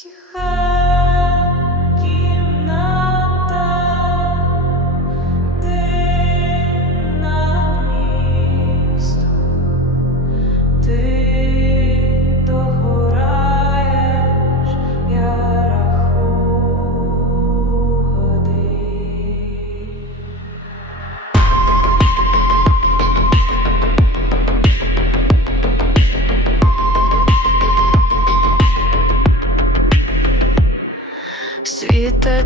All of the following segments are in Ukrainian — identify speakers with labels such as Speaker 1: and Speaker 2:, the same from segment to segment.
Speaker 1: Тиха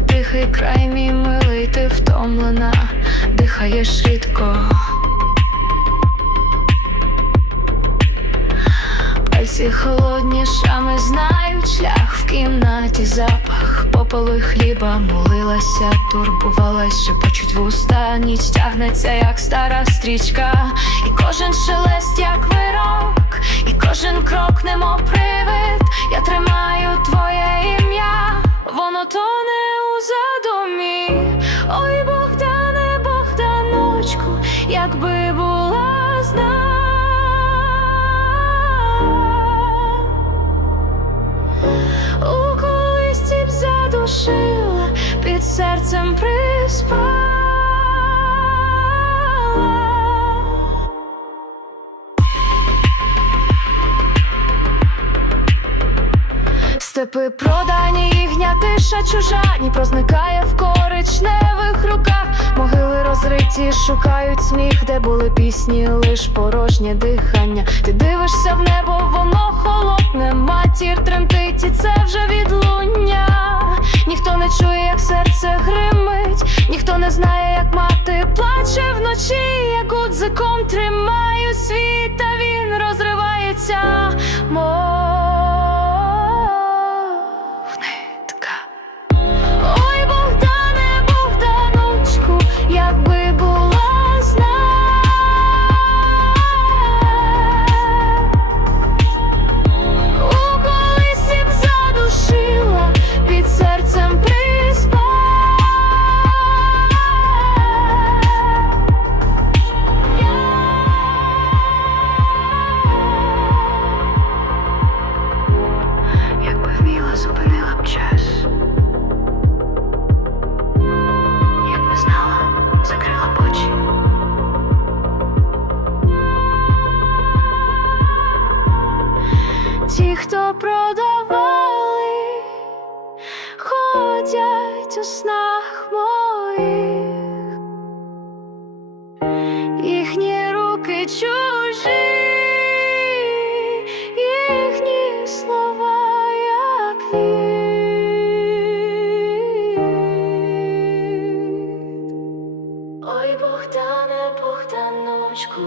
Speaker 1: тихий край мій милий, ти втомлена, дихаєш рідко. Пальці холодні шами знають шлях в кімнаті запах попелу хліба, молилася, турбувалась, почуть вуста, ніч тягнеться, як стара стрічка, і кожен шелест, як вирок, і кожен крок, немов привид. Я тримаю твоє ім'я, воно тоне якби була зна. У колисці б задушила, під серцем приспала. Степи продані, їхня тиша чужа, Дніпро зникає в. Могили розриті, шукають сміх, де були пісні, лиш порожнє дихання. Ти дивишся в небо, воно холодне, матір тремтить, і це вже відлуння. Ніхто не чує, як серце гримить, ніхто не знає, як мати плаче вночі, як гудзиком тримаю Ті, хто продавали, ходять у снах моїх, їхні руки чужі, їхні слова як лід. Ой, Богдане, Богданочку,